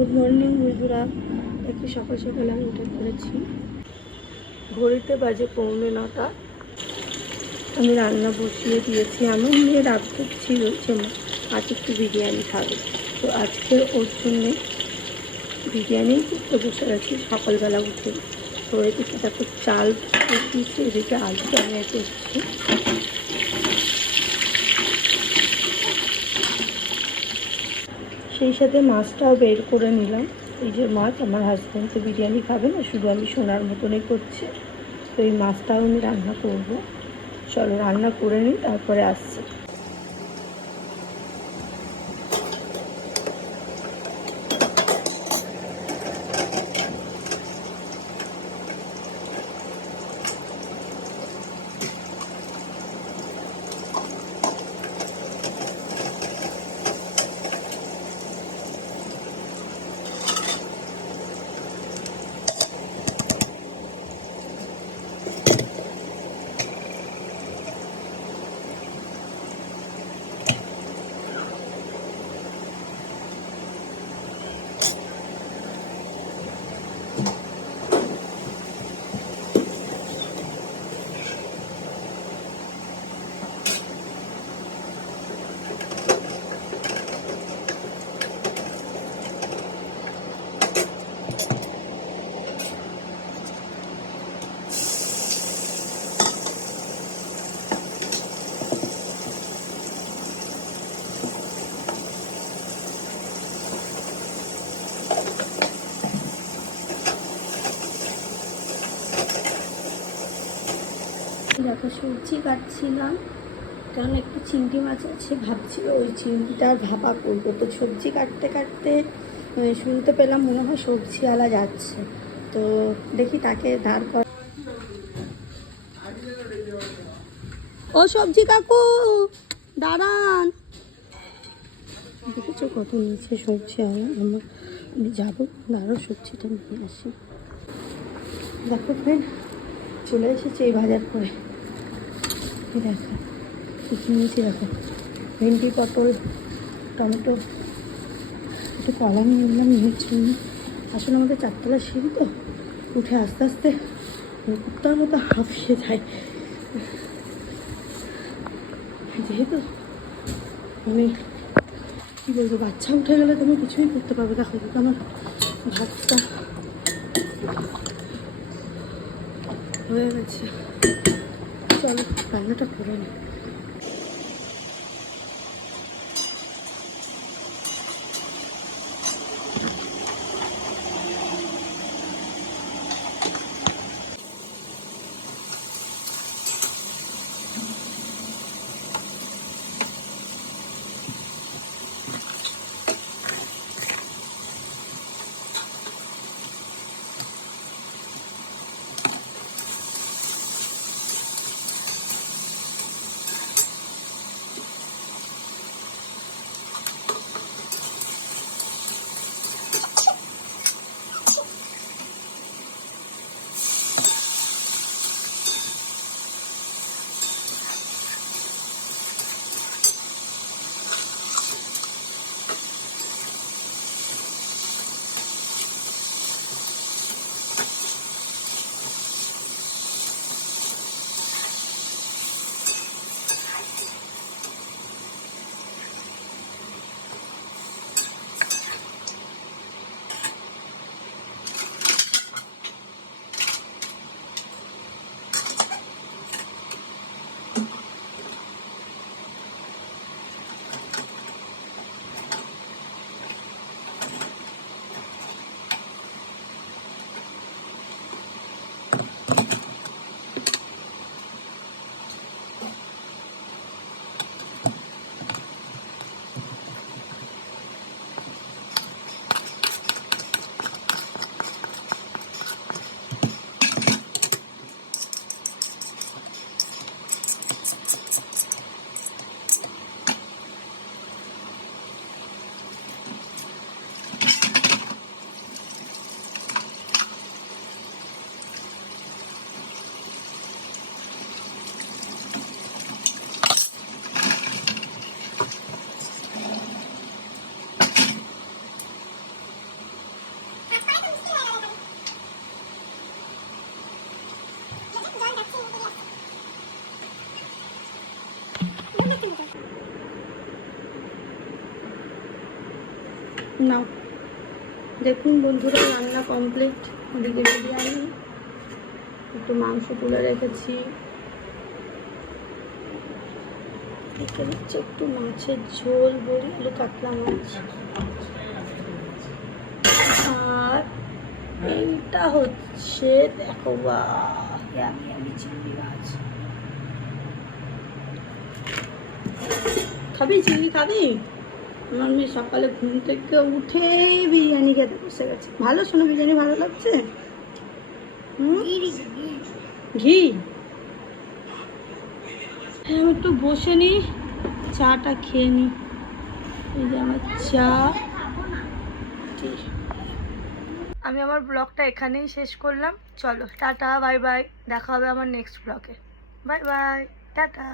Good morning বন্ধুরা। একটু সকাল সকাল আমি উঠে পড়েছি, ঘড়িতে বাজে 8:45। আমি রান্না বসিয়ে দিয়েছি। এমন নিয়ে রাত করছি, রয়েছে মা আজ একটু বিরিয়ানি খাবে, তো আজকে ওর জন্যে বিরিয়ানি করতে বসে গেছি সকালবেলা উঠে। তো এদিকে দেখো চাল দিয়েছি, এদিকে আলুটা নিয়ে করছি। সেই সাথে মাছটাও বের করে নিলাম। এই যে মাছ, আমার হাজব্যান্ড তো বিরিয়ানি খাবে না, শুধু আমি সোনার মতনই করছি। তো এই মাছটাও আমি রান্না করব। চলো রান্না করে নিই, তারপরে আসছি। দেখো সবজি কাটছিলাম, কারণ একটু চিংড়ি মাছ আছে, ভাবছিল ওই চিংড়িটার ভাপা করবো। তো সবজি কাটতে কাটতে শুনতে পেলাম মনে হয় সবজিওয়ালা যাচ্ছে, তো দেখি তাকে দাঁড় কর। ও সবজি কাকু দাঁড়ান, দেখেছো কত নিচে সবজিওয়ালা। আমি যাবো, দাঁড়াও সবজিটা নিয়ে আসি। দেখো ফ্রেন্ড, চলে এসেছে এই বাজার করে। দেখো কিছু নিয়েছি, দেখো ভেন্ডি, পটল, টমেটো, একটু কলা নিয়ে নিলাম। নিয়েছি আসলে আমাদের 4তলা সিঁড়ি, তো উঠে আস্তে আস্তে কুত্তার মতো হাঁফিয়ে যায়। যেহেতু আমি কী বলবো, বাচ্চা উঠে গেলে তুমি কিছুই করতে পারবে। দেখো কিন্তু আমার ভাতটা হয়ে গেছে, চলো রান্নাটা করে নিই। নাও দেখুন বন্ধুরা, রান্না কমপ্লিট। ওদিকে বিরিয়ানি, একটু মাংস তুলে রেখেছি, এখানে হচ্ছে একটু মাছের ঝোল, বড়ি আলু কাতলা মাছ, আর এইটা হচ্ছে দেখো আমি চিংড়ি মাছ। খাবি চিংড়ি খাবি? আমার মেয়ে সকালে ঘুম থেকে উঠে বিরিয়ানি খেতে বসে গেছে। ভালো, শোনো বিরিয়ানি ভালো লাগছে? ঘি। আমি একটু বসে নিই, চাটা খেয়ে নিই। এই যে আমার চা। আমি আমার ব্লগটা এখানেই শেষ করলাম। চলো টাটা, বাই বাই, দেখা হবে আমার নেক্সট ব্লগে। Bye bye, tata.